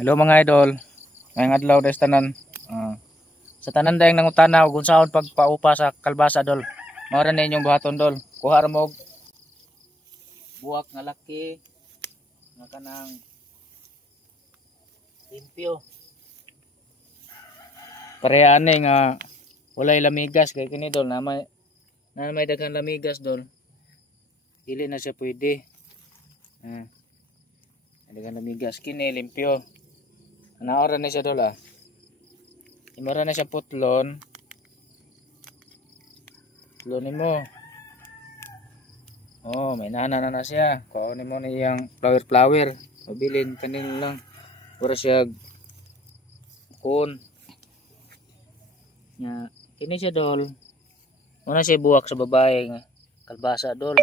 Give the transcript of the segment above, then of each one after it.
Hello mga idol. Ngayong adlaw des tanan. Sa tanan dayang nangutana og unsaon pagpaupa sa kalbasa dol. Mao ra ninyong buhaton dol. Kuha ra mo og buwak nga laki nga kanang limpyo. Pareha ani nga walay lamigas kay kini dol na may daghan lamigas dol. Dili na siya pwede. Daghan lamigas kini limpyo. Naora na siya dol ah. Imora na siya putlon. Putlonin mo. Oh, may nana na siya. Kaunin mo na iyang flower. Mabilin kanino lang. Para siya kun. Nya, kini siya dol. Una siya buwak sa babae nga kalbasa dol.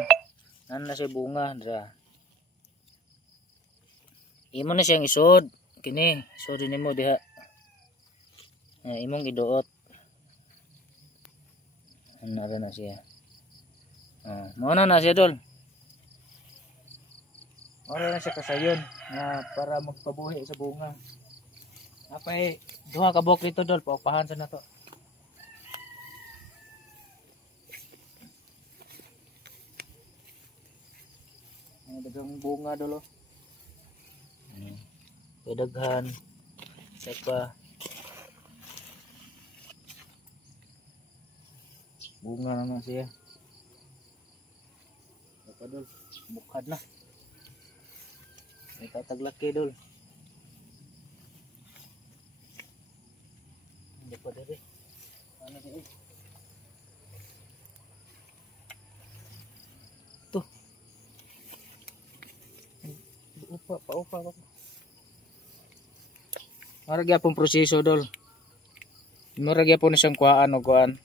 Nan na siya bunga dra. Imo na siyang isod. Kini, isod nimo diha. Imong iduot. Ano na siya. Mao na siya dol. Mao na siya kasayon na para magpabuhi sa bunga. Apay duha ka buok dito dol, paupahan sa nato. Dagang bunga dolo. Daghan. Saka bunga naman siya. Apa dol? Bukad na. May tataglaki dol. Hindi pa dali. Ano dali? Ito. Paupa. Maragya pong proseso dol. Maragya po na siyang kuhaan o kuhaan.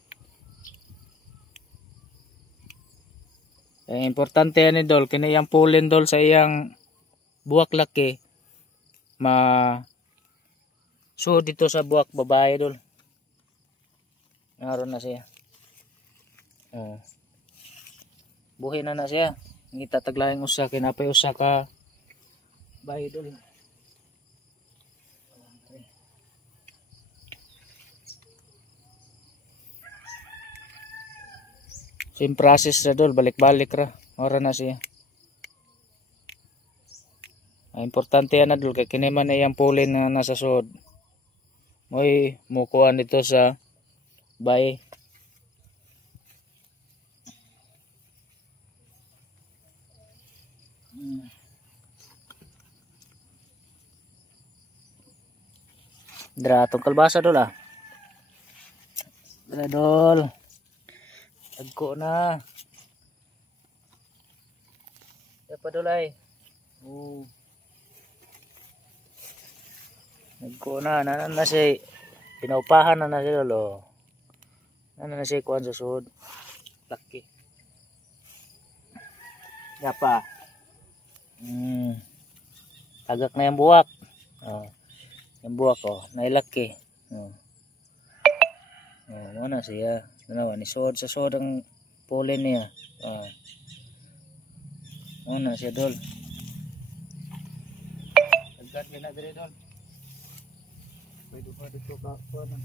Importante yan dol, kini yang pollen dol sa iyang buwak laki so dito sa buwak babae dol. Naroon na siya. Buhay na siya. Ngita taglahing usa kinapay usa ka bahay dol. Same process ra dol, balik-balik ra. Ora na siya. Importante yan na dol kay kini man iyang pollen na nasa sod. Moy mukuan dito sa bahay. Dra tong kalbasa dol ah. Dra dol. Tagko na. Dapat dulay. Nagko na. Nanan na siya. Pinaupahan na siya dolo. Nanan na siya kuhan sa sud. Laki. Yapa. Tagak na yung buwak. Yung buwak oh. Nailaki. Ano siya. Ano ni sod sa sod ang pollen niya. Ano siya dol. Agad na dire dol. Pwede pa dito ka ano.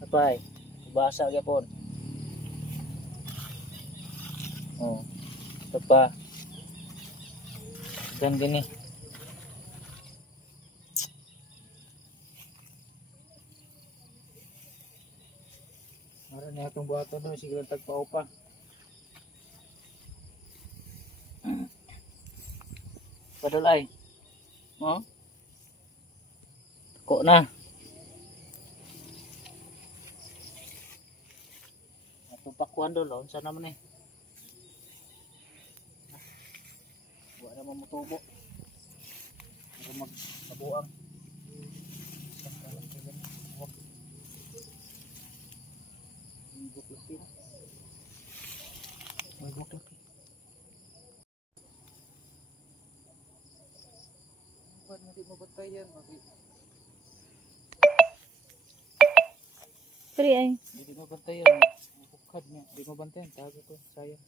Apay, basa gyapon. Ito pa. Dan gini. Meron na itong buhato doon, siguro tagpaupa. Padulay. Ko na. Itong pakuan doon, saan naman eh. Buwan naman mutubo. Para magsabuang. May buk laki. Ba't hindi mabantayan? Free ay. Hindi mabantayan. Bukad niya. Hindi mabantayan. Tago ko. Sayang.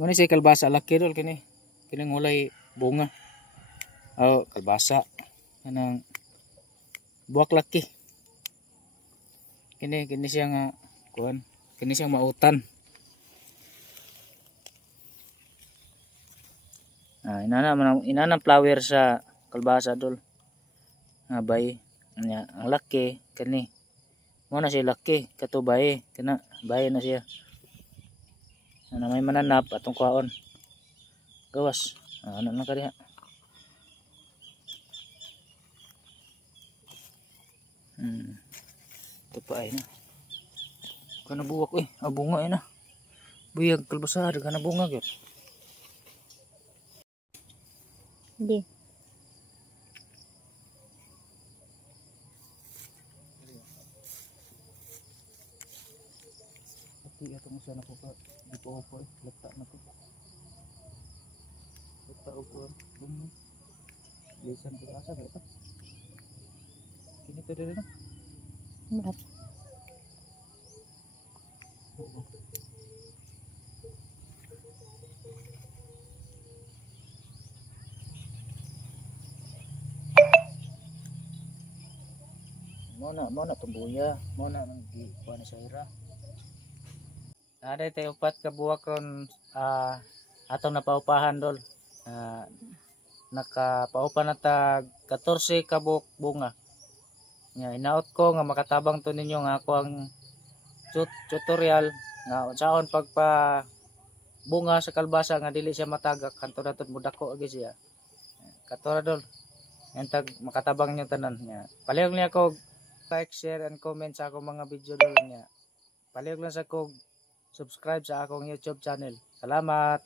Muna si kalbasa laki dol kini. Kining walay bunga. Oh, kalbasa. Kanang buwak laki. Kini siya nga kuan. Kini siya mautan. Inana flower sa kalbasa dol. Nga bay. Ang laki kani. Mo na siya laki kato bay. Kana bay na siya. Ano may mananap atong kuhaon. Gawas. Ano na kadiha. Ito pa ay na. Kana buwak bunga ay na. Buyag kalbasa kana bunga gyud. Hindi. Pati atong usa na ko pa di pa upo lata na ko. Lata upo bunga. Lisan ko asa ba ito? Kini to dili na. Marap. Mo na tumbuya, mo na nang kuha na sa ira. Ada tayo upat ka buwak ron atong napaupahan dol. Nakapaupa na tag 14 ka buok bunga. Nga inaot ko nga makatabang to ninyo nga ako ang tutorial nga unsaon pagpa bunga sa kalbasa nga dili siya matagak kanto naton mudako agi siya. Katora dol. Entag makatabang nyo tanan nga. Palihog niya ko like, share, and comment sa akong mga video dol niya. Palihog lang sa kog subscribe sa akong YouTube channel. Salamat!